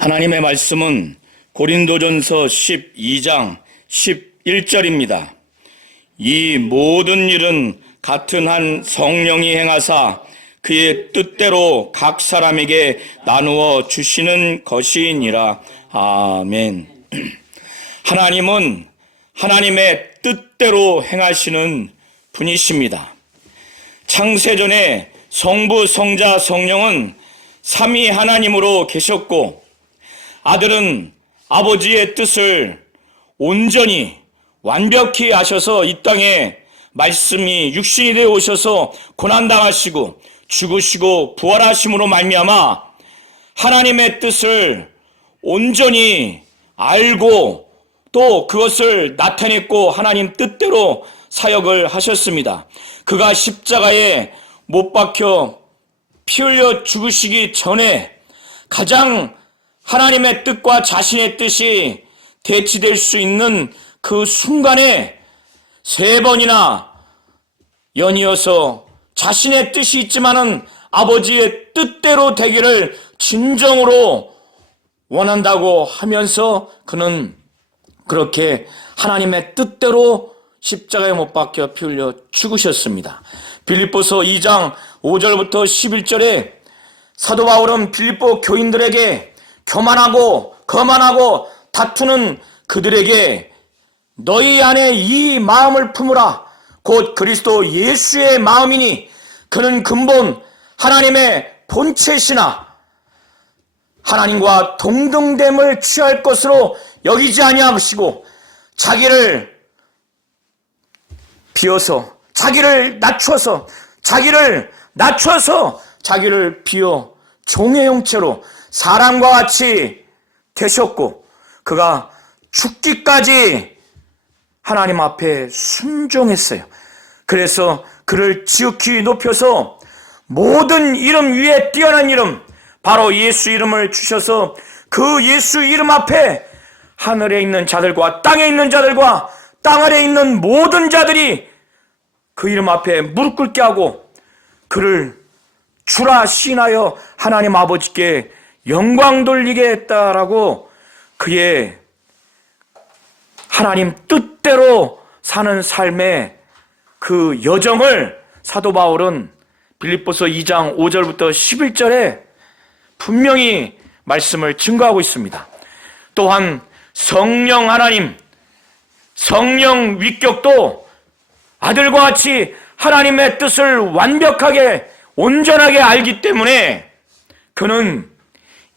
하나님의 말씀은 고린도전서 12장 11절입니다. 이 모든 일은 같은 한 성령이 행하사 그의 뜻대로 각 사람에게 나누어 주시는 것이니라. 아멘. 하나님은 하나님의 뜻대로 행하시는 분이십니다. 창세전에 성부, 성자, 성령은 삼위 하나님으로 계셨고, 아들은 아버지의 뜻을 온전히 완벽히 하셔서 이 땅에 말씀이 육신이 되어 오셔서 고난당하시고 죽으시고 부활하심으로 말미암아 하나님의 뜻을 온전히 알고 또 그것을 나타냈고 하나님 뜻대로 사역을 하셨습니다. 그가 십자가에 못 박혀 피 흘려 죽으시기 전에 가장 하나님의 뜻과 자신의 뜻이 대치될 수 있는 그 순간에 3번이나 연이어서 자신의 뜻이 있지만은 아버지의 뜻대로 되기를 진정으로 원한다고 하면서 그는 그렇게 하나님의 뜻대로 십자가에 못 박혀 피 흘려 죽으셨습니다. 빌립보서 2장 5절부터 11절에 사도 바울은 빌립보 교인들에게 교만하고 거만하고 다투는 그들에게 너희 안에 이 마음을 품으라. 곧 그리스도 예수의 마음이니 그는 근본 하나님의 본체시나 하나님과 동등됨을 취할 것으로 여기지 아니하시고 자기를 비어서 자기를 낮춰서 자기를 비어 종의 형체로 사람과 같이 되셨고 그가 죽기까지 하나님 앞에 순종했어요. 그래서 그를 지극히 높여서 모든 이름 위에 뛰어난 이름 바로 예수 이름을 주셔서 그 예수 이름 앞에 하늘에 있는 자들과 땅에 있는 자들과 땅 아래에 있는 모든 자들이 그 이름 앞에 무릎 꿇게 하고 그를 주라 시인하여 하나님 아버지께 영광 돌리게 했다라고 그의 하나님 뜻대로 사는 삶의 그 여정을 사도 바울은 빌립보서 2장 5절부터 11절에 분명히 말씀을 증거하고 있습니다. 또한 성령 하나님, 성령 위격도 아들과 같이 하나님의 뜻을 완벽하게 온전하게 알기 때문에 그는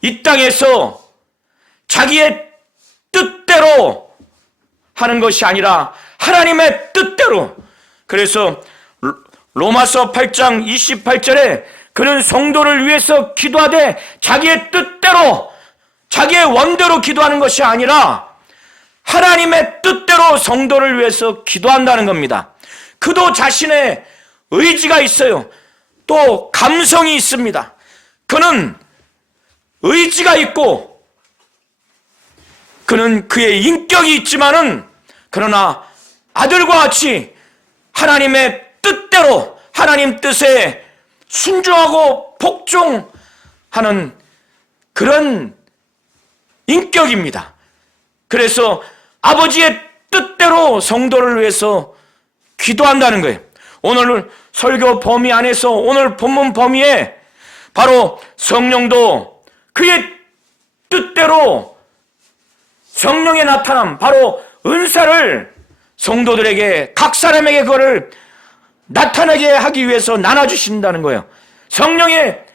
이 땅에서 자기의 뜻대로 하는 것이 아니라 하나님의 뜻대로, 그래서 로마서 8장 28절에 그는 성도를 위해서 기도하되 자기의 뜻대로 자기의 원대로 기도하는 것이 아니라 하나님의 뜻대로 성도를 위해서 기도한다는 겁니다. 그도 자신의 의지가 있어요. 또 감성이 있습니다. 그는 의지가 있고 그는 그의 인격이 있지만은 그러나 아들과 같이 하나님의 뜻대로 하나님 뜻에 순종하고 복종하는 그런 인격입니다. 그래서 아버지의 뜻대로 성도를 위해서 기도한다는 거예요. 오늘 설교 범위 안에서 오늘 본문 범위에 바로 성령도 그의 뜻대로 성령의 나타남, 바로 은사를 성도들에게 각 사람에게 그거를 나타나게 하기 위해서 나눠주신다는 거예요. 성령의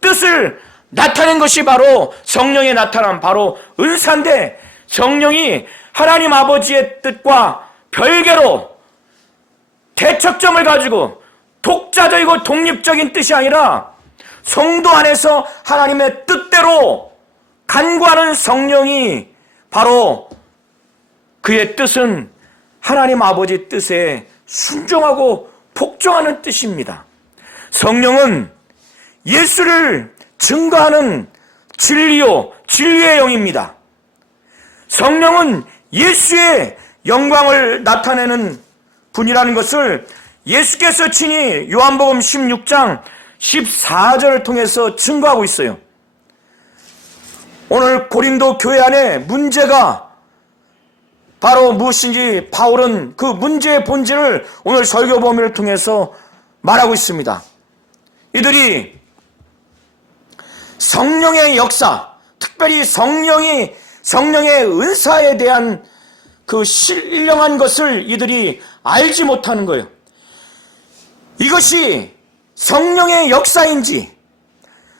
뜻을 나타낸 것이 바로 성령의 나타남, 바로 은사인데 성령이 하나님 아버지의 뜻과 별개로 대척점을 가지고 독자적이고 독립적인 뜻이 아니라 성도 안에서 하나님의 뜻대로 간구하는 성령이 바로 그의 뜻은 하나님 아버지 뜻에 순종하고 복종하는 뜻입니다. 성령은 예수를 증거하는 진리요 진리의 영입니다. 성령은 예수의 영광을 나타내는 분이라는 것을 예수께서 친히 요한복음 16장 14절을 통해서 증거하고 있어요. 오늘 고린도 교회 안에 문제가 바로 무엇인지 바울은 그 문제의 본질을 오늘 설교 범위를 통해서 말하고 있습니다. 이들이 성령의 역사, 특별히 성령의 은사에 대한 그 신령한 것을 이들이 알지 못하는 거예요. 이것이 성령의 역사인지,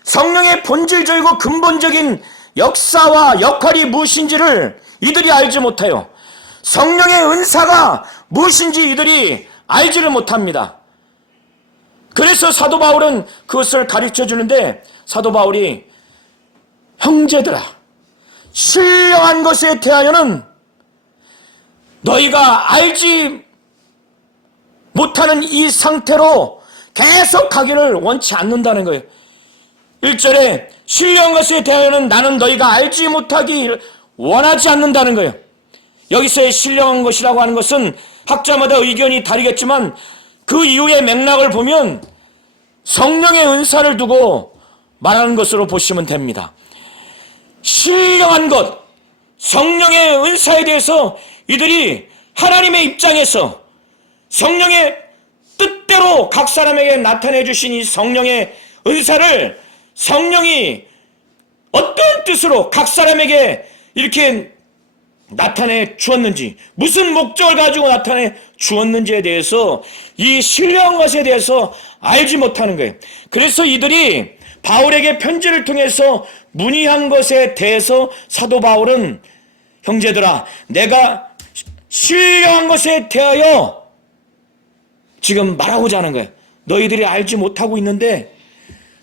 성령의 본질적이고 근본적인 역사와 역할이 무엇인지를 이들이 알지 못해요. 성령의 은사가 무엇인지 이들이 알지를 못합니다. 그래서 사도 바울은 그것을 가르쳐 주는데, 사도 바울이 형제들아, 신령한 것에 대하여는 너희가 알지 못하는 이 상태로 계속 가기를 원치 않는다는 거예요. 1절에 신령한 것에 대하여는 나는 너희가 알지 못하기 원하지 않는다는 거예요. 여기서의 신령한 것이라고 하는 것은 학자마다 의견이 다르겠지만 그 이후의 맥락을 보면 성령의 은사를 두고 말하는 것으로 보시면 됩니다. 신령한 것, 성령의 은사에 대해서 이들이 하나님의 입장에서 성령의 뜻대로 각 사람에게 나타내 주신 이 성령의 은사를 성령이 어떤 뜻으로 각 사람에게 이렇게 나타내 주었는지, 무슨 목적을 가지고 나타내 주었는지에 대해서, 이 신령한 것에 대해서 알지 못하는 거예요. 그래서 이들이 바울에게 편지를 통해서 문의한 것에 대해서 사도 바울은 형제들아, 내가 신령한 것에 대하여 지금 말하고자 하는 거예요. 너희들이 알지 못하고 있는데,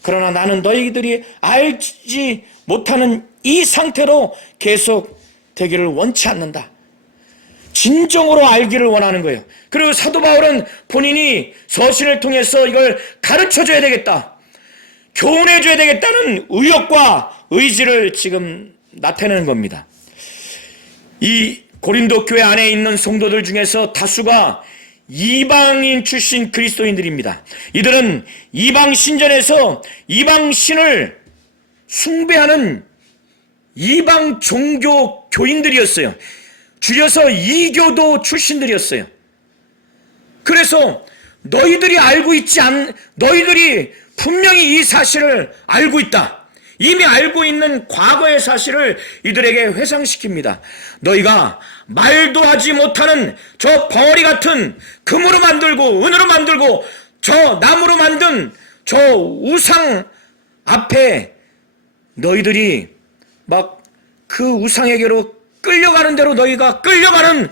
그러나 나는 너희들이 알지 못하는 이 상태로 계속 되기를 원치 않는다. 진정으로 알기를 원하는 거예요. 그리고 사도 바울은 본인이 서신을 통해서 이걸 가르쳐줘야 되겠다, 교훈해줘야 되겠다는 의욕과 의지를 지금 나타내는 겁니다. 이 고린도 교회 안에 있는 성도들 중에서 다수가 이방인 출신 그리스도인들입니다. 이들은 이방 신전에서 이방 신을 숭배하는 이방 종교 교인들이었어요. 줄여서 이교도 출신들이었어요. 그래서 너희들이 분명히 이 사실을 알고 있다, 이미 알고 있는 과거의 사실을 이들에게 회상시킵니다. 너희가 말도 하지 못하는 저 벙어리 같은 금으로 만들고 은으로 만들고 저 나무로 만든 저 우상 앞에 너희들이 막 그 우상에게로 끌려가는 대로 너희가 끌려가는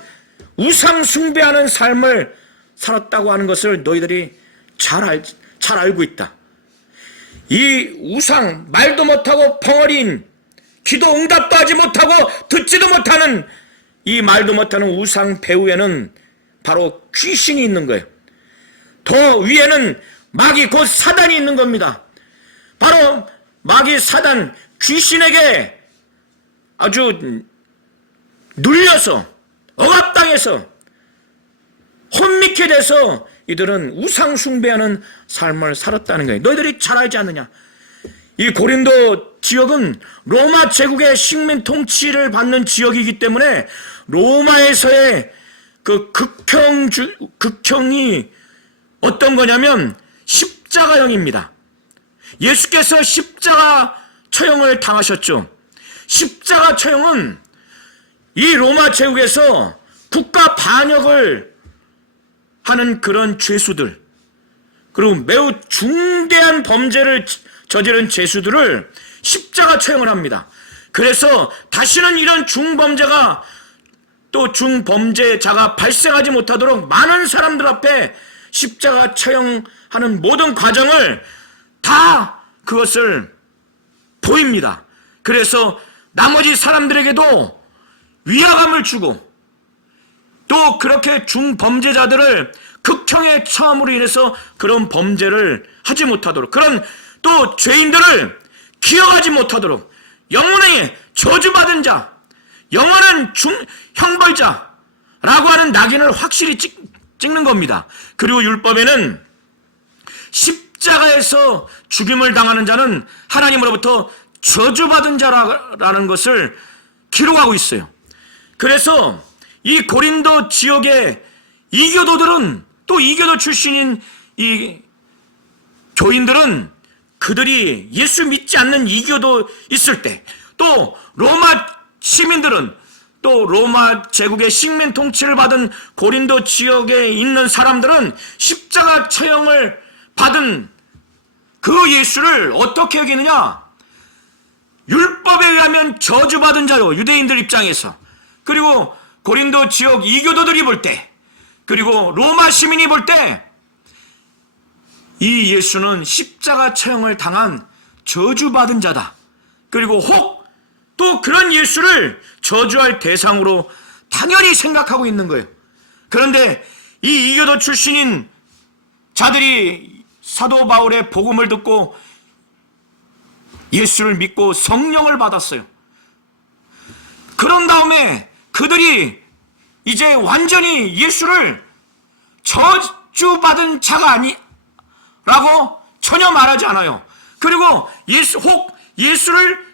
우상 숭배하는 삶을 살았다고 하는 것을 너희들이 잘 알고 있다. 이 우상, 말도 못하고 벙어리인, 기도 응답도 하지 못하고 듣지도 못하는 이 말도 못하는 우상 배후에는 바로 귀신이 있는 거예요. 더 위에는 마귀, 곧 사단이 있는 겁니다. 바로 마귀, 사단, 귀신에게 아주 눌려서 억압당해서 혼미케 돼서 이들은 우상 숭배하는 삶을 살았다는 거예요. 너희들이 잘 알지 않느냐? 이 고린도 지역은 로마 제국의 식민 통치를 받는 지역이기 때문에 로마에서의 그 극형이 어떤 거냐면 십자가형입니다. 예수께서 십자가 처형을 당하셨죠. 십자가 처형은 이 로마 제국에서 국가 반역을 하는 그런 죄수들, 그리고 매우 중대한 범죄를 저지른 죄수들을 십자가 처형을 합니다. 그래서 다시는 이런 중범죄가 또 중범죄자가 발생하지 못하도록 많은 사람들 앞에 십자가 처형하는 모든 과정을 다 그것을 보입니다. 그래서 나머지 사람들에게도 위화감을 주고 또 그렇게 중범죄자들을 극형의 처함으로 인해서 그런 범죄를 하지 못하도록, 그런 또 죄인들을 기억하지 못하도록 영원히 저주받은 자, 영원한 형벌자라고 하는 낙인을 확실히 찍는 겁니다. 그리고 율법에는 십자가에서 죽임을 당하는 자는 하나님으로부터 저주받은 자라는 것을 기록하고 있어요. 그래서 이 고린도 지역의 이교도들은, 또 이교도 출신인 이 교인들은, 그들이 예수 믿지 않는 이교도 있을 때, 또 로마 시민들은, 또 로마 제국의 식민 통치를 받은 고린도 지역에 있는 사람들은 십자가 처형을 받은 그 예수를 어떻게 여기느냐? 율법에 의하면 저주받은 자요, 유대인들 입장에서. 그리고 고린도 지역 이교도들이 볼 때, 그리고 로마 시민이 볼 때, 이 예수는 십자가 처형을 당한 저주받은 자다. 그리고 혹 또 그런 예수를 저주할 대상으로 당연히 생각하고 있는 거예요. 그런데 이 이교도 출신인 자들이 사도 바울의 복음을 듣고 예수를 믿고 성령을 받았어요. 그런 다음에 그들이 이제 완전히 예수를 저주받은 자가 아니라고 전혀 말하지 않아요. 그리고 혹 예수를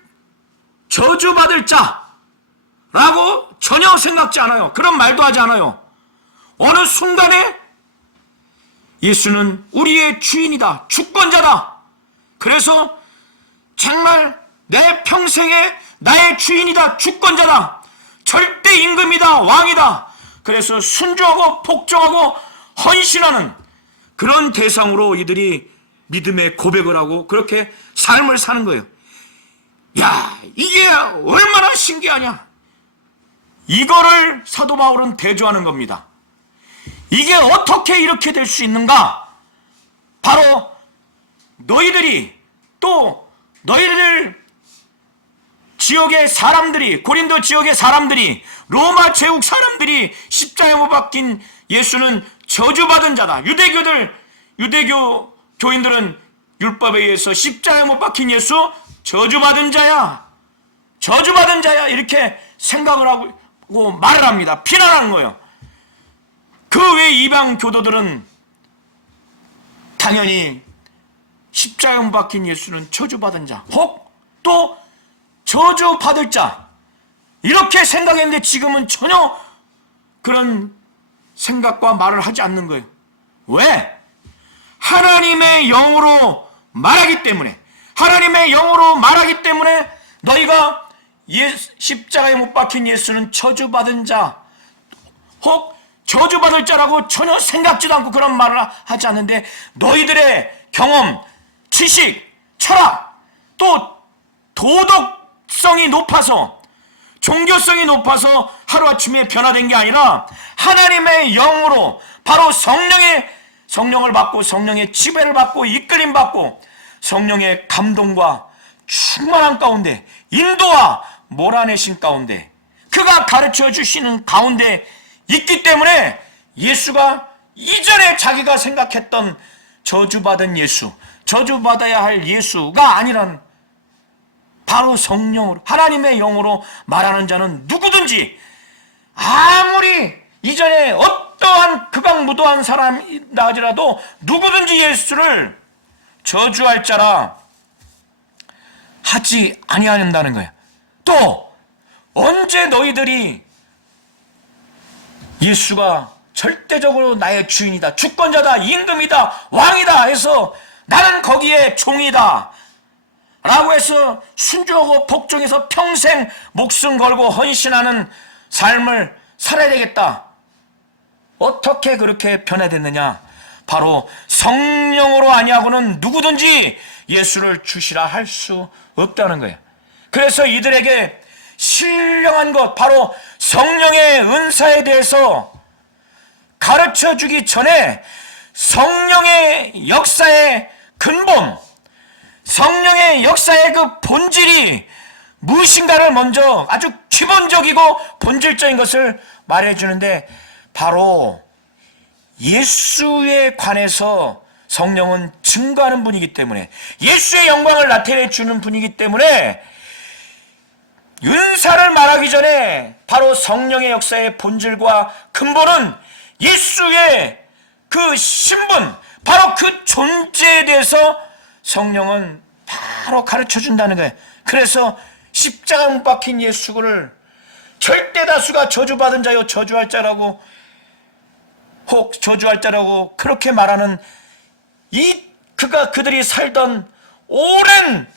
저주받을 자라고 전혀 생각지 않아요. 그런 말도 하지 않아요. 어느 순간에 예수는 우리의 주인이다, 주권자다. 그래서 정말 내 평생에 나의 주인이다, 주권자다, 절대 임금이다, 왕이다. 그래서 순종하고 복종하고 헌신하는 그런 대상으로 이들이 믿음의 고백을 하고 그렇게 삶을 사는 거예요. 야, 이게 얼마나 신기하냐. 이거를 사도 바울은 대조하는 겁니다. 이게 어떻게 이렇게 될 수 있는가? 바로 너희들이, 또 너희들 지역의 사람들이, 고린도 지역의 사람들이, 로마 제국 사람들이 십자가에 못 박힌 예수는 저주받은 자다. 유대교 교인들은 율법에 의해서 십자가에 못 박힌 예수 저주받은 자야, 저주받은 자야, 이렇게 생각을 하고 말을 합니다. 비난하는 거예요. 그 외 이방 교도들은 당연히 십자가에 못 박힌 예수는 저주받은 자, 혹 또 저주받을 자, 이렇게 생각했는데 지금은 전혀 그런 생각과 말을 하지 않는 거예요. 왜? 하나님의 영으로 말하기 때문에, 하나님의 영으로 말하기 때문에 너희가 십자가에 못 박힌 예수는 저주받은 자, 혹 저주받을 자라고 전혀 생각지도 않고 그런 말을 하지 않는데, 너희들의 경험, 지식, 철학, 또 도덕성이 높아서, 종교성이 높아서 하루아침에 변화된 게 아니라 하나님의 영으로, 바로 성령을 받고 성령의 지배를 받고 이끌림 받고 성령의 감동과 충만한 가운데, 인도와 몰아내신 가운데, 그가 가르쳐 주시는 가운데 있기 때문에 예수가 이전에 자기가 생각했던 저주받은 예수, 저주받아야 할 예수가 아니란, 바로 성령으로, 하나님의 영으로 말하는 자는 누구든지, 아무리 이전에 어떠한 극악무도한 사람이라 하더라도 누구든지 예수를 저주할 자라 하지 아니한다는 거야. 또 언제 너희들이 예수가 절대적으로 나의 주인이다, 주권자다, 임금이다, 왕이다 해서 나는 거기에 종이다 라고 해서 순종하고 복종해서 평생 목숨 걸고 헌신하는 삶을 살아야 되겠다, 어떻게 그렇게 변화됐느냐? 바로 성령으로 아니하고는 누구든지 예수를 주시라 할 수 없다는 거예요. 그래서 이들에게 신령한 것, 바로 성령의 은사에 대해서 가르쳐 주기 전에 성령의 역사의 근본, 성령의 역사의 그 본질이 무엇인가를 먼저 아주 기본적이고 본질적인 것을 말해주는데, 바로 예수에 관해서 성령은 증거하는 분이기 때문에, 예수의 영광을 나타내 주는 분이기 때문에 은사를 말하기 전에 바로 성령의 역사의 본질과 근본은 예수의 그 신분, 바로 그 존재에 대해서 성령은 바로 가르쳐 준다는 거예요. 그래서 십자가에 못 박힌 예수를 절대 다수가 저주받은 자요 저주할 자라고 혹 저주할 자라고 그렇게 말하는 그들이 살던 오랜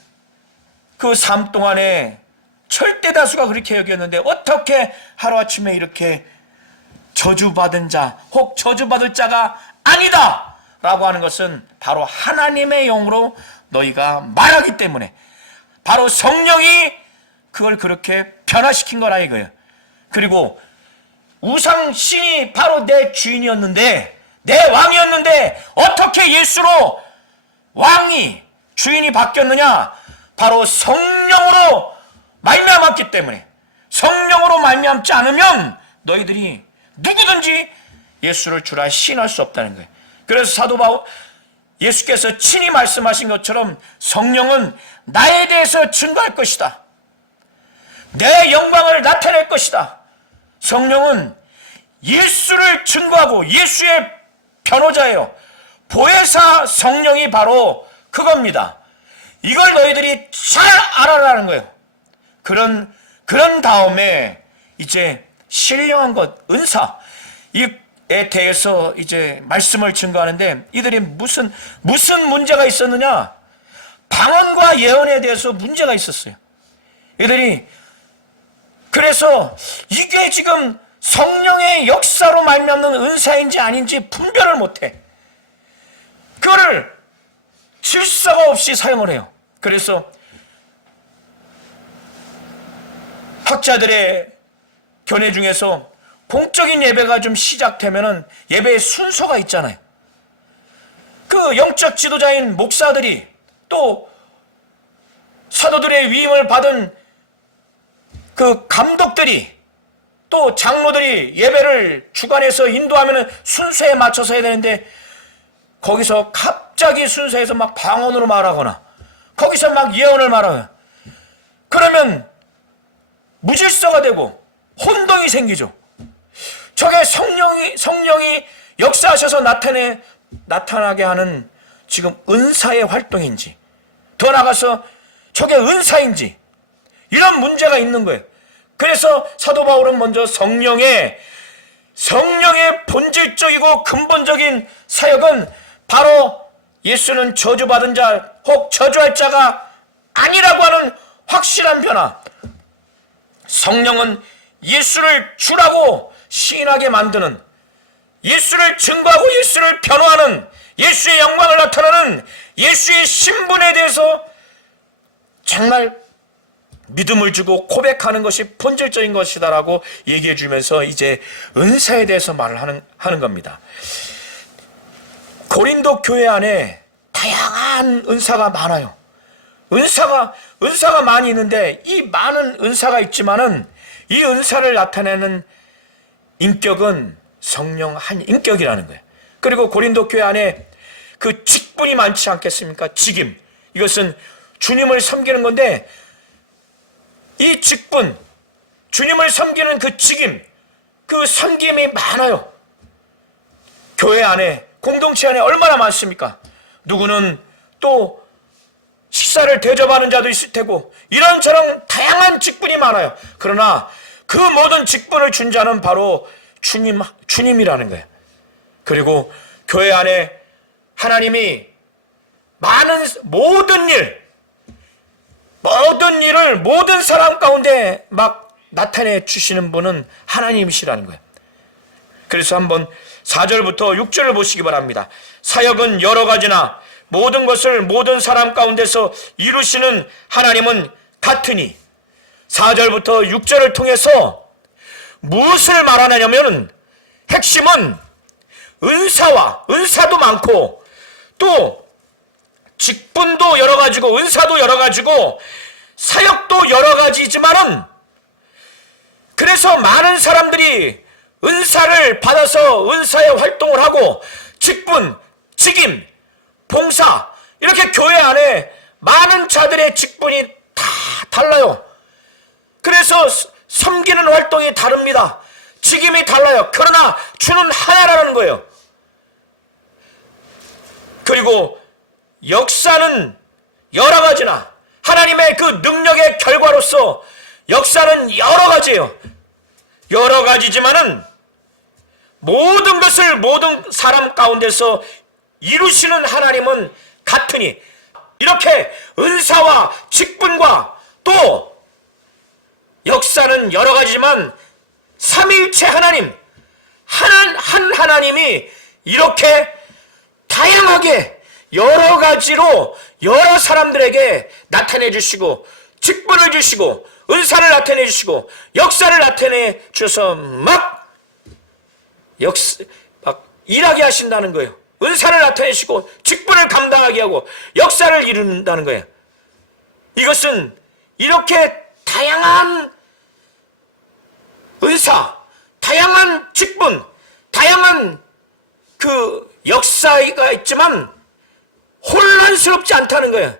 그 삶 동안에 절대 다수가 그렇게 여겼는데 어떻게 하루아침에 이렇게 저주받은 자 혹 저주받을 자가 아니다 라고 하는 것은 바로 하나님의 영으로 너희가 말하기 때문에 바로 성령이 그걸 그렇게 변화시킨 거라 이거예요. 그리고 우상 신이 바로 내 주인이었는데 내 왕이었는데 어떻게 예수로 왕이 주인이 바뀌었느냐? 바로 성령으로 말미암았기 때문에 성령으로 말미암지 않으면 너희들이 누구든지 예수를 주라 시인할 수 없다는 거예요. 그래서 사도 바울 예수께서 친히 말씀하신 것처럼 성령은 나에 대해서 증거할 것이다. 내 영광을 나타낼 것이다. 성령은 예수를 증거하고 예수의 변호자예요. 보혜사 성령이 바로 그겁니다. 이걸 너희들이 잘 알아라는 거예요. 그런 다음에 이제 신령한 것, 은사 이에 대해서 이제 말씀을 증거하는데 이들이 무슨 문제가 있었느냐? 방언과 예언에 대해서 문제가 있었어요. 이들이 그래서 이게 지금 성령의 역사로 말미암는 은사인지 아닌지 분별을 못해. 그거를 질서가 없이 사용을 해요. 그래서 학자들의 견해 중에서 공적인 예배가 좀 시작되면은 예배의 순서가 있잖아요. 그 영적 지도자인 목사들이 또 사도들의 위임을 받은 그 감독들이 또 장로들이 예배를 주관해서 인도하면은 순서에 맞춰서 해야 되는데 거기서 갑자기 순서에서 막 방언으로 말하거나 거기서 막 예언을 말하면 그러면 무질서가 되고 혼동이 생기죠. 저게 성령이 역사하셔서 나타나게 하는 지금 은사의 활동인지 더 나아가서 저게 은사인지 이런 문제가 있는 거예요. 그래서 사도 바울은 먼저 성령의 본질적이고 근본적인 사역은 바로 예수는 저주받은 자 혹 저주할 자가 아니라고 하는 확실한 변화. 성령은 예수를 주라고 시인하게 만드는, 예수를 증거하고 예수를 변호하는, 예수의 영광을 나타내는 예수의 신분에 대해서 정말 믿음을 주고 고백하는 것이 본질적인 것이다라고 얘기해 주면서 이제 은사에 대해서 말을 하는 겁니다. 고린도 교회 안에 다양한 은사가 많아요. 은사가 많이 있는데 이 많은 은사가 있지만은 이 은사를 나타내는 인격은 성령 한 인격이라는 거예요. 그리고 고린도 교회 안에 그 직분이 많지 않겠습니까? 직임. 이것은 주님을 섬기는 건데 이 직분, 주님을 섬기는 그 직임, 그 섬김이 많아요. 교회 안에, 공동체 안에 얼마나 많습니까? 누구는 또 식사를 대접하는 자도 있을 테고 이런저런 다양한 직분이 많아요. 그러나 그 모든 직분을 준 자는 바로 주님이라는 거예요. 그리고 교회 안에 하나님이 모든 일을 모든 사람 가운데 막 나타내 주시는 분은 하나님이시라는 거예요. 그래서 한번 4절부터 6절을 보시기 바랍니다. 사역은 여러 가지나 모든 것을 모든 사람 가운데서 이루시는 하나님은 같으니 4절부터 6절을 통해서 무엇을 말하느냐면 핵심은 은사도 많고 또 직분도 여러 가지고 은사도 여러 가지고 사역도 여러 가지지만은 그래서 많은 사람들이 은사를 받아서 은사의 활동을 하고 직분, 직임, 봉사 이렇게 교회 안에 많은 자들의 직분이 다 달라요. 그래서 섬기는 활동이 다릅니다. 직임이 달라요. 그러나 주는 하나라는 거예요. 그리고 역사는 여러 가지나 하나님의 그 능력의 결과로서 역사는 여러 가지예요. 여러 가지지만은 모든 것을 모든 사람 가운데서 이루시는 하나님은 같으니, 이렇게 은사와 직분과 또 역사는 여러 가지지만 삼위일체 하나님, 한 하나님이 이렇게 다양하게 여러 가지로 여러 사람들에게 나타내 주시고, 직분을 주시고, 은사를 나타내 주시고, 역사를 나타내 주셔서 막 일하게 하신다는 거예요. 은사를 나타내 주시고, 직분을 감당하게 하고, 역사를 이룬다는 거예요. 이것은 이렇게 다양한 은사, 다양한 직분, 다양한 그 역사가 있지만 혼란스럽지 않다는 거예요.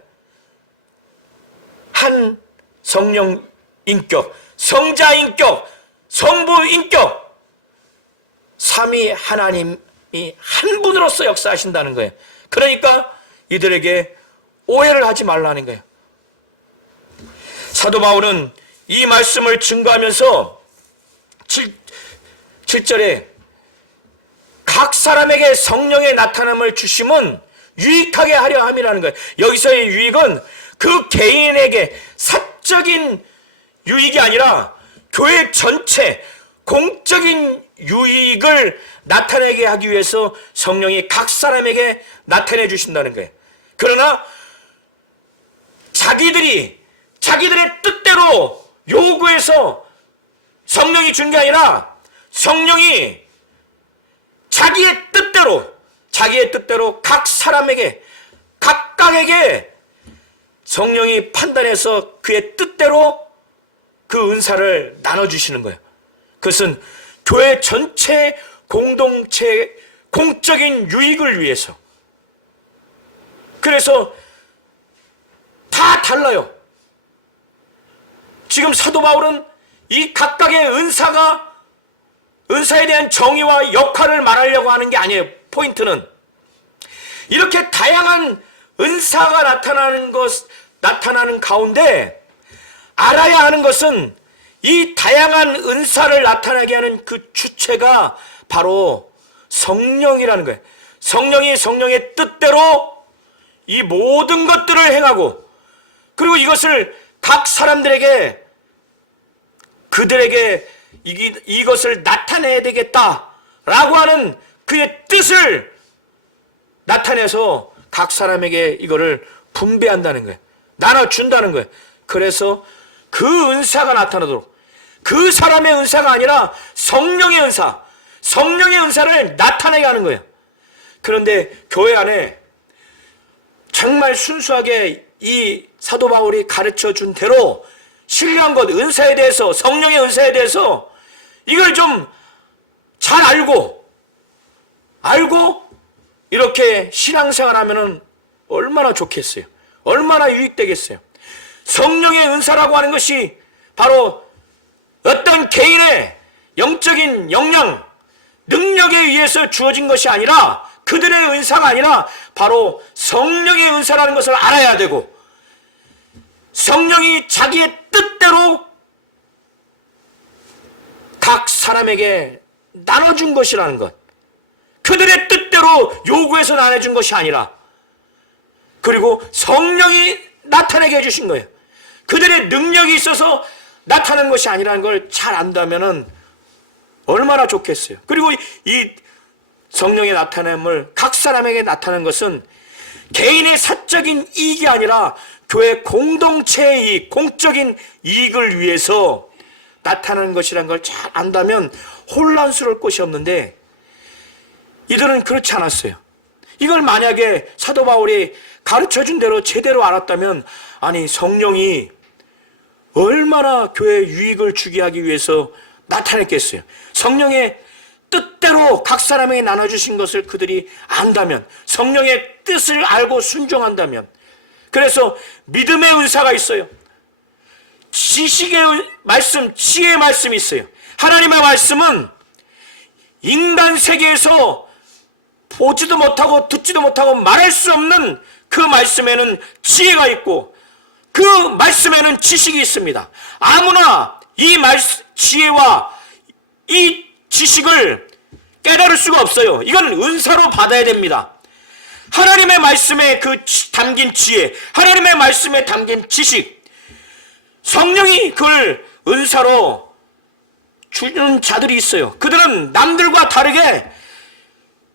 한 성령 인격, 성자 인격, 성부 인격, 삼위 하나님이 한 분으로서 역사하신다는 거예요. 그러니까 이들에게 오해를 하지 말라는 거예요. 사도 바울은 이 말씀을 증거하면서 7절에 각 사람에게 성령의 나타남을 주심은 유익하게 하려 함이라는 거예요. 여기서의 유익은 그 개인에게 사적인 유익이 아니라 교회 전체 공적인 유익을 나타내게 하기 위해서 성령이 각 사람에게 나타내 주신다는 거예요. 그러나 자기들의 뜻대로 요구해서 성령이 준 게 아니라 성령이 자기의 뜻대로 각 사람에게, 각각에게 성령이 판단해서 그의 뜻대로 그 은사를 나눠주시는 거예요. 그것은 교회 전체 공동체 공적인 유익을 위해서. 그래서 다 달라요. 지금 사도 바울은 이 각각의 은사에 대한 정의와 역할을 말하려고 하는 게 아니에요. 포인트는 이렇게 다양한 은사가 나타나는 가운데 알아야 하는 것은 이 다양한 은사를 나타나게 하는 그 주체가 바로 성령이라는 거예요. 성령이 성령의 뜻대로 이 모든 것들을 행하고, 그리고 이것을 각 사람들에게, 그들에게 이것을 나타내야 되겠다라고 하는 그의 뜻을 나타내서 각 사람에게 이거를 분배한다는 거예요. 나눠준다는 거예요. 그래서 그 은사가 나타나도록, 그 사람의 은사가 아니라 성령의 은사를 나타내게 하는 거예요. 그런데 교회 안에 정말 순수하게 이 사도 바울이 가르쳐 준 대로 신령한 것, 은사에 대해서, 성령의 은사에 대해서 이걸 좀 잘 알고 이렇게 신앙생활 하면은 얼마나 좋겠어요. 얼마나 유익되겠어요. 성령의 은사라고 하는 것이 바로 어떤 개인의 영적인 역량, 능력에 의해서 주어진 것이 아니라, 그들의 은사가 아니라 바로 성령의 은사라는 것을 알아야 되고, 성령이 자기의 뜻대로 각 사람에게 나눠준 것이라는 것, 그들의 뜻대로 요구해서 나눠준 것이 아니라, 그리고 성령이 나타내게 해주신 거예요. 그들의 능력이 있어서 나타난 것이 아니라는 걸 잘 안다면은 얼마나 좋겠어요. 그리고 이 성령의 나타남을 각 사람에게 나타낸 것은 개인의 사적인 이익이 아니라 교회 공동체의 이익, 공적인 이익을 위해서 나타나는 것이라는 걸 잘 안다면 혼란스러울 것이 없는데, 이들은 그렇지 않았어요. 이걸 만약에 사도 바울이 가르쳐준 대로 제대로 알았다면, 아니 성령이 얼마나 교회에 유익을 주게 하기 위해서 나타냈겠어요. 성령의 뜻대로 각 사람에게 나눠주신 것을 그들이 안다면, 성령의 뜻을 알고 순종한다면, 그래서 믿음의 은사가 있어요. 지식의 말씀, 지혜의 말씀이 있어요. 하나님의 말씀은 인간 세계에서 보지도 못하고 듣지도 못하고 말할 수 없는 그 말씀에는 지혜가 있고, 그 말씀에는 지식이 있습니다. 아무나 이 지혜와 이 지식을 깨달을 수가 없어요. 이건 은사로 받아야 됩니다. 하나님의 말씀에 담긴 지혜, 하나님의 말씀에 담긴 지식, 성령이 그걸 은사로 주는 자들이 있어요. 그들은 남들과 다르게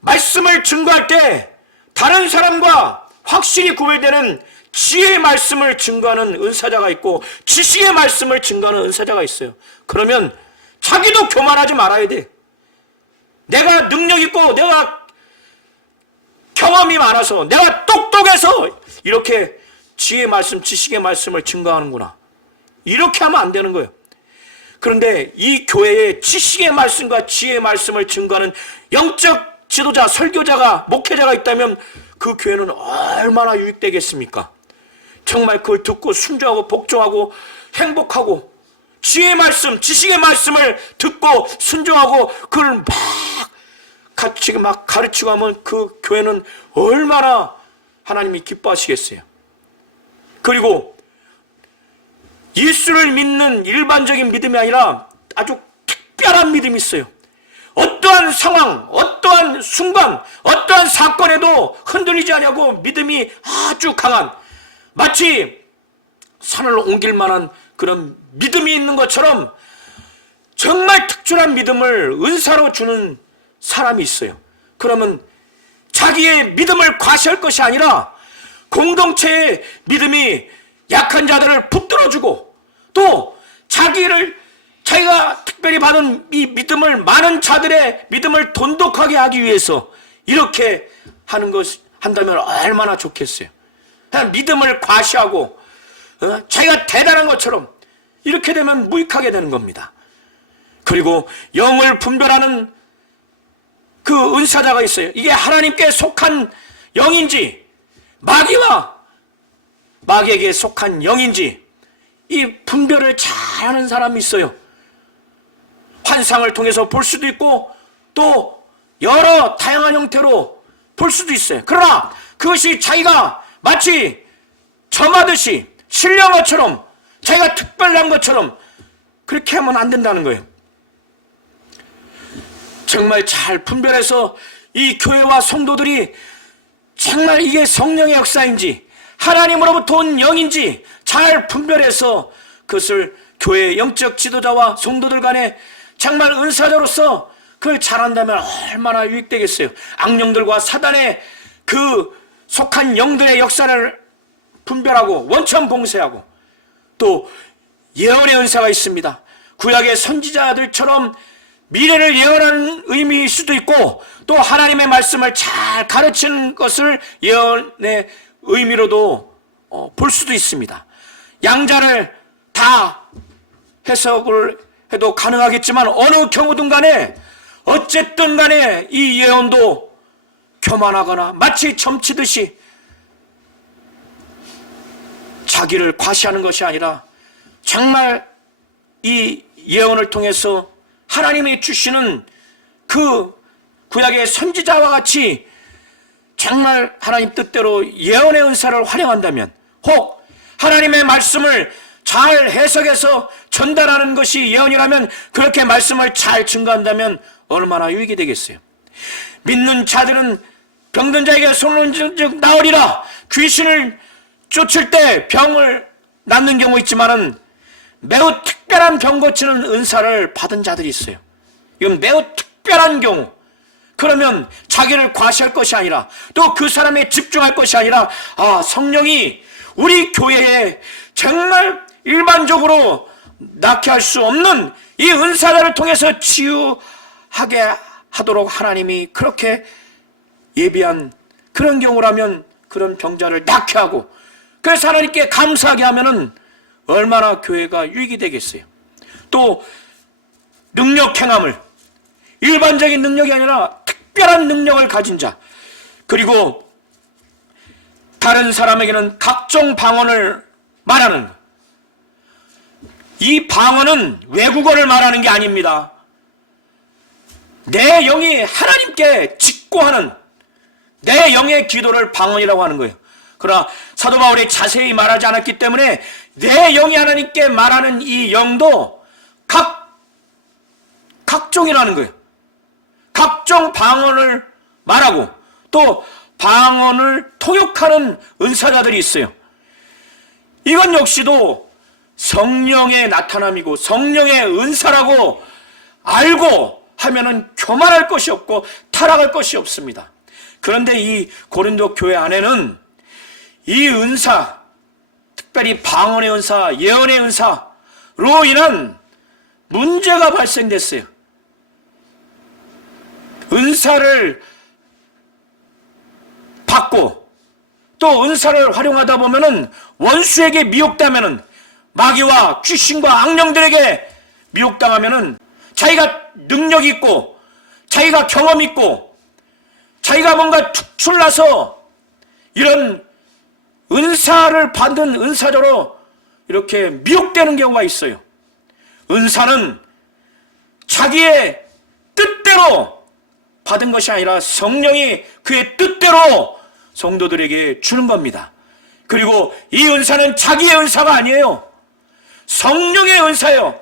말씀을 증거할 때 다른 사람과 확실히 구별되는 지혜의 말씀을 증거하는 은사자가 있고 지식의 말씀을 증거하는 은사자가 있어요. 그러면 자기도 교만하지 말아야 돼. 내가 능력 있고 내가 경험이 많아서 내가 똑똑해서 이렇게 지혜의 말씀, 지식의 말씀을 증거하는구나. 이렇게 하면 안 되는 거예요. 그런데 이 교회에 지식의 말씀과 지혜의 말씀을 증거하는 영적 지도자, 설교자가, 목회자가 있다면 그 교회는 얼마나 유익되겠습니까? 정말 그걸 듣고 순종하고 복종하고 행복하고 지혜의 말씀, 지식의 말씀을 듣고 순종하고 그걸 막 가르치고 하면 그 교회는 얼마나 하나님이 기뻐하시겠어요. 그리고 예수를 믿는 일반적인 믿음이 아니라 아주 특별한 믿음이 있어요. 어떠한 상황, 어떠한 순간, 어떠한 사건에도 흔들리지 않냐고 믿음이 아주 강한, 마치 산을 옮길 만한 그런 믿음이 있는 것처럼 정말 특출한 믿음을 은사로 주는 사람이 있어요. 그러면 자기의 믿음을 과시할 것이 아니라 공동체의 믿음이 약한 자들을 붙들어주고 또 자기가 특별히 받은 이 믿음을 많은 자들의 믿음을 돈독하게 하기 위해서 이렇게 한다면 얼마나 좋겠어요. 그냥 믿음을 과시하고 자기가 대단한 것처럼 이렇게 되면 무익하게 되는 겁니다. 그리고 영을 분별하는 그 은사자가 있어요. 이게 하나님께 속한 영인지 마귀에게 속한 영인지 이 분별을 잘하는 사람이 있어요. 환상을 통해서 볼 수도 있고 또 여러 다양한 형태로 볼 수도 있어요. 그러나 그것이 자기가 마치 점하듯이 신령한 것처럼 자기가 특별한 것처럼 그렇게 하면 안 된다는 거예요. 정말 잘 분별해서 이 교회와 성도들이 정말 이게 성령의 역사인지 하나님으로부터 온 영인지 잘 분별해서 그것을 교회 영적 지도자와 성도들 간에 정말 은사자로서 그걸 잘한다면 얼마나 유익되겠어요. 악령들과 사단의 그 속한 영들의 역사를 분별하고 원천 봉쇄하고 또 예언의 은사가 있습니다. 구약의 선지자들처럼 미래를 예언하는 의미일 수도 있고 또 하나님의 말씀을 잘 가르치는 것을 예언의 의미로도 볼 수도 있습니다. 양자를 다 해석을 해도 가능하겠지만 어느 경우든 간에 어쨌든 간에 이 예언도 교만하거나 마치 점치듯이 자기를 과시하는 것이 아니라 정말 이 예언을 통해서 하나님이 주시는 그 구약의 선지자와 같이 정말 하나님 뜻대로 예언의 은사를 활용한다면 혹 하나님의 말씀을 잘 해석해서 전달하는 것이 예언이라면 그렇게 말씀을 잘 증거한다면 얼마나 유익이 되겠어요. 믿는 자들은 병든 자에게 손을 얹은 나으리라. 귀신을 쫓을 때 병을 낫는 경우 있지만은 매우 특별한 병 고치는 은사를 받은 자들이 있어요. 이건 매우 특별한 경우. 그러면 자기를 과시할 것이 아니라 또 그 사람에 집중할 것이 아니라 성령이 우리 교회에 정말 일반적으로 낫게 할 수 없는 이 은사자를 통해서 치유하게 하도록 하나님이 그렇게 예비한 그런 경우라면 그런 병자를 낫게 하고 그래서 하나님께 감사하게 하면은 얼마나 교회가 유익이 되겠어요. 또 능력 행함을 일반적인 능력이 아니라 특별한 능력을 가진 자 그리고 다른 사람에게는 각종 방언을 말하는 이 방언은 외국어를 말하는 게 아닙니다. 내 영이 하나님께 직고하는 내 영의 기도를 방언이라고 하는 거예요. 그러나 사도 바울이 자세히 말하지 않았기 때문에 내 영이 하나님께 말하는 이 영도 각종이라는 거예요. 각종 방언을 말하고 또 방언을 통역하는 은사자들이 있어요. 이건 역시도 성령의 나타남이고 성령의 은사라고 알고 하면은 교만할 것이 없고 타락할 것이 없습니다. 그런데 이 고린도 교회 안에는 이 은사, 특별히 방언의 은사, 예언의 은사로 인한 문제가 발생됐어요. 은사를 받고 또 은사를 활용하다 보면은 원수에게 미혹되면은 마귀와 귀신과 악령들에게 미혹당하면은 자기가 능력 있고 자기가 경험 있고 자기가 뭔가 특출나서 이런 은사를 받는 은사자로 이렇게 미혹되는 경우가 있어요. 은사는 자기의 뜻대로 받은 것이 아니라 성령이 그의 뜻대로 성도들에게 주는 겁니다. 그리고 이 은사는 자기의 은사가 아니에요. 성령의 은사예요.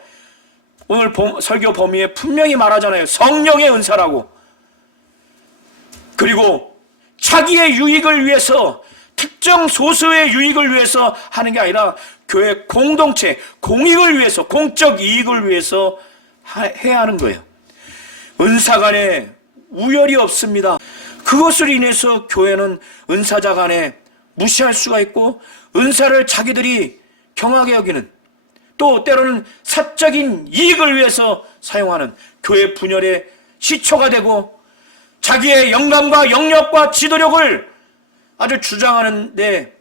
오늘 설교 범위에 분명히 말하잖아요. 성령의 은사라고. 그리고 자기의 유익을 위해서, 특정 소수의 유익을 위해서 하는 게 아니라 교회 공동체, 공익을 위해서, 공적 이익을 위해서 해야 하는 거예요. 은사 간에 우열이 없습니다. 그것으로 인해서 교회는 은사자 간에 무시할 수가 있고 은사를 자기들이 경하게 여기는, 또 때로는 사적인 이익을 위해서 사용하는 교회 분열의 시초가 되고 자기의 영감과 영역과 지도력을 아주 주장하는 데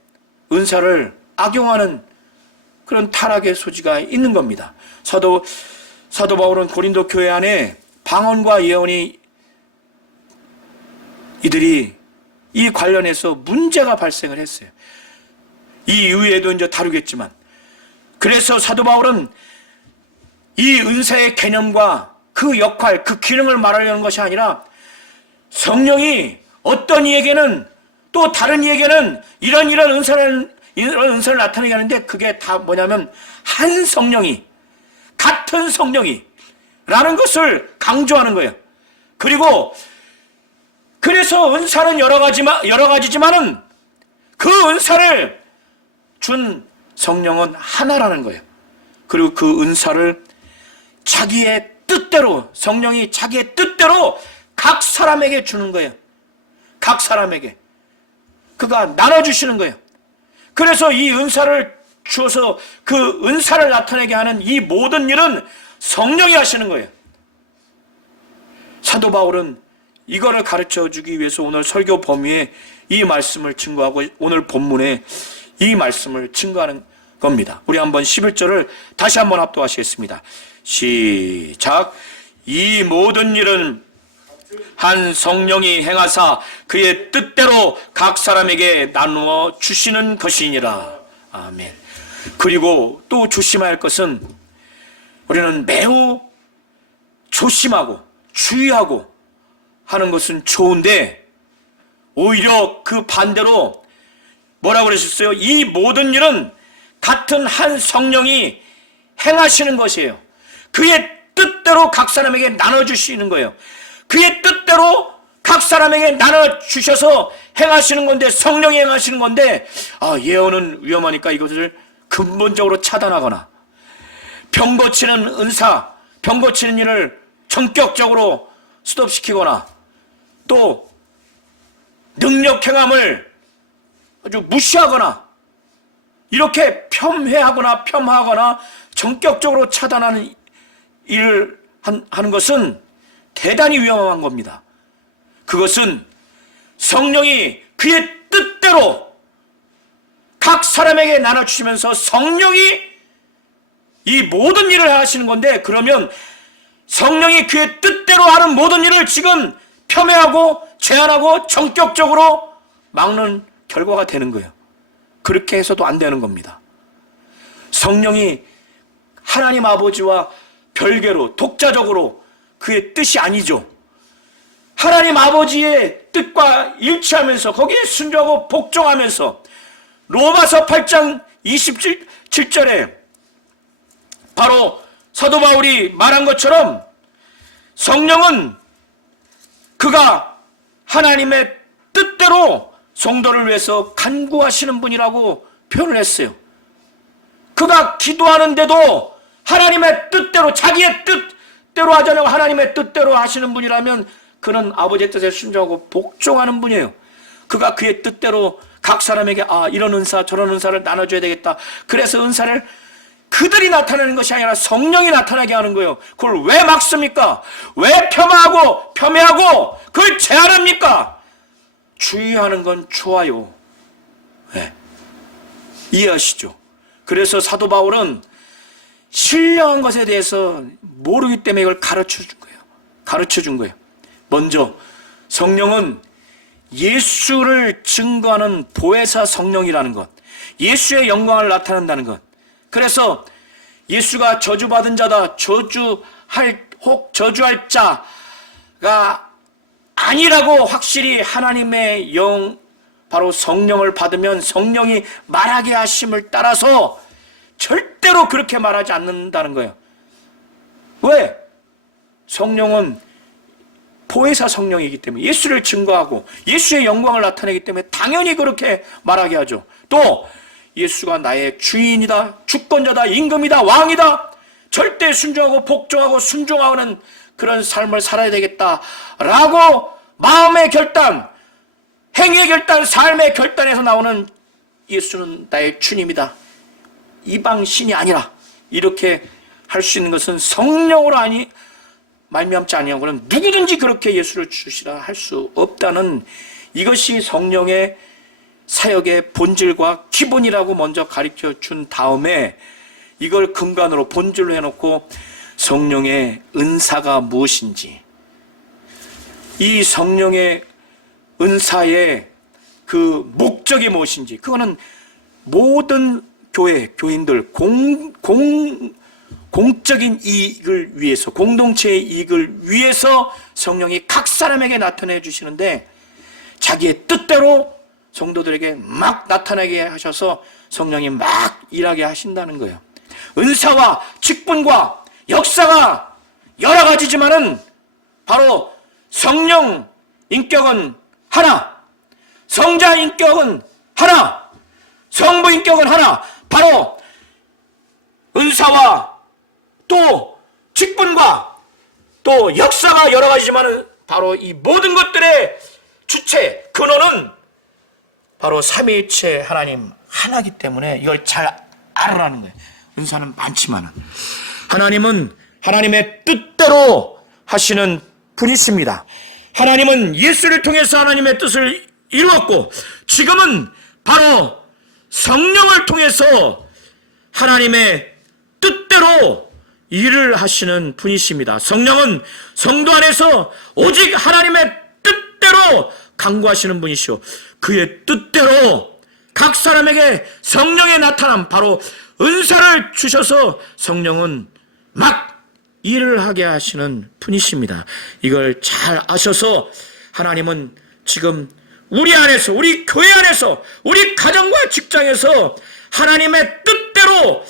은사를 악용하는 그런 타락의 소지가 있는 겁니다. 사도 바울은 고린도 교회 안에 방언과 예언이 이들이 이 관련해서 문제가 발생을 했어요. 이 이후에도 이제 다루겠지만, 그래서 사도 바울은 이 은사의 개념과 그 역할, 그 기능을 말하려는 것이 아니라 성령이 어떤 이에게는 또 다른 이에게는 이런 은사를 나타내게 하는데 그게 다 뭐냐면 한 성령이, 같은 성령이 라는 것을 강조하는 거예요. 그리고 그래서 은사는 여러 가지지만은 그 은사를 준 성령은 하나라는 거예요. 그리고 그 은사를 자기의 뜻대로, 성령이 자기의 뜻대로 각 사람에게 주는 거예요. 각 사람에게. 그가 나눠주시는 거예요. 그래서 이 은사를 주어서 그 은사를 나타내게 하는 이 모든 일은 성령이 하시는 거예요. 사도 바울은 이거를 가르쳐 주기 위해서 오늘 설교 범위에 이 말씀을 증거하고 오늘 본문에 이 말씀을 증거하는 겁니다. 우리 한번 11절을 다시 한번 합독하시겠습니다. 시작. 이 모든 일은 한 성령이 행하사 그의 뜻대로 각 사람에게 나누어 주시는 것이니라. 아멘. 그리고 또 조심해야 할 것은, 우리는 매우 조심하고 주의하고 하는 것은 좋은데 오히려 그 반대로 뭐라고 그러셨어요? 이 모든 일은 같은 한 성령이 행하시는 것이에요. 그의 뜻대로 각 사람에게 나눠주시는 거예요. 그의 뜻대로 각 사람에게 나눠주셔서 행하시는 건데, 성령이 행하시는 건데, 예언은 위험하니까 이것을 근본적으로 차단하거나 병 고치는 은사, 병 고치는 일을 전격적으로 스톱시키거나 또 능력 행함을 아주 무시하거나 이렇게 폄하하거나 전격적으로 차단하는 일을 하는 것은 대단히 위험한 겁니다. 그것은 성령이 그의 뜻대로 각 사람에게 나눠주시면서 성령이 이 모든 일을 하시는 건데, 그러면 성령이 그의 뜻대로 하는 모든 일을 지금 폄훼하고 제한하고 전격적으로 막는 결과가 되는 거예요. 그렇게 해서도 안 되는 겁니다. 성령이 하나님 아버지와 별개로 독자적으로 그의 뜻이 아니죠. 하나님 아버지의 뜻과 일치하면서 거기에 순종하고 복종하면서 로마서 8장 27절에 바로 사도 바울이 말한 것처럼 성령은 그가 하나님의 뜻대로 성도를 위해서 간구하시는 분이라고 표현을 했어요. 그가 기도하는데도 하나님의 뜻대로, 자기의 뜻대로 하지 않고 하나님의 뜻대로 하시는 분이라면 그는 아버지의 뜻에 순종하고 복종하는 분이에요. 그가 그의 뜻대로 각 사람에게 이런 은사 저런 은사를 나눠줘야 되겠다. 그래서 은사를 그들이 나타내는 것이 아니라 성령이 나타나게 하는 거예요. 그걸 왜 막습니까? 왜 폄하하고 그걸 제한합니까? 주의하는 건 좋아요. 네. 이해하시죠? 그래서 사도 바울은 신령한 것에 대해서 모르기 때문에 이걸 가르쳐 준 거예요. 먼저 성령은 예수를 증거하는 보혜사 성령이라는 것, 예수의 영광을 나타낸다는 것. 그래서 예수가 저주받은 자다, 저주할 자가 아니라고 확실히 하나님의 영, 바로 성령을 받으면 성령이 말하게 하심을 따라서 절대로 그렇게 말하지 않는다는 거예요. 왜? 성령은 보혜사 성령이기 때문에, 예수를 증거하고 예수의 영광을 나타내기 때문에 당연히 그렇게 말하게 하죠. 또 예수가 나의 주인이다, 주권자다, 임금이다, 왕이다, 절대 순종하고 복종하고 순종하는 그런 삶을 살아야 되겠다라고 마음의 결단, 행위의 결단, 삶의 결단에서 나오는 예수는 나의 주님이다, 이방 신이 아니라, 이렇게 할 수 있는 것은 성령으로 말미암지 아니하고는 누구든지 그렇게 예수를 주시라 할 수 없다는, 이것이 성령의 사역의 본질과 기본이라고 먼저 가르쳐 준 다음에 이걸 근간으로 본질로 해놓고 성령의 은사가 무엇인지, 이 성령의 은사의 그 목적이 무엇인지, 그거는 모든 교인들 공적인 이익을 위해서, 공동체의 이익을 위해서 성령이 각 사람에게 나타내 주시는데, 자기의 뜻대로 성도들에게 막 나타나게 하셔서 성령이 막 일하게 하신다는 거예요. 은사와 직분과 역사가 여러 가지지만은 바로 성령 인격은 하나, 성자 인격은 하나, 성부 인격은 하나. 바로 은사와 또 직분과 또 역사가 여러 가지지만은 바로 이 모든 것들의 주체, 근원은 바로 삼위일체 하나님 하나이기 때문에 이걸 잘 알아라는 거예요. 은사는 많지만은 하나님은 하나님의 뜻대로 하시는 분이십니다. 하나님은 예수를 통해서 하나님의 뜻을 이루었고, 지금은 바로 성령을 통해서 하나님의 뜻대로 일을 하시는 분이십니다. 성령은 성도 안에서 오직 하나님의 뜻대로 강구하시는 분이시오. 그의 뜻대로 각 사람에게 성령의 나타남, 바로 은사를 주셔서 성령은 막 일을 하게 하시는 분이십니다. 이걸 잘 아셔서 하나님은 지금 우리 안에서, 우리 교회 안에서, 우리 가정과 직장에서 하나님의 뜻대로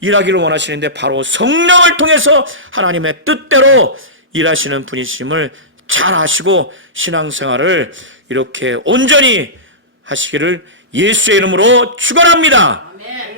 일하기를 원하시는데, 바로 성령을 통해서 하나님의 뜻대로 일하시는 분이심을 잘 아시고 신앙생활을 이렇게 온전히 하시기를 예수의 이름으로 축원합니다. 아멘.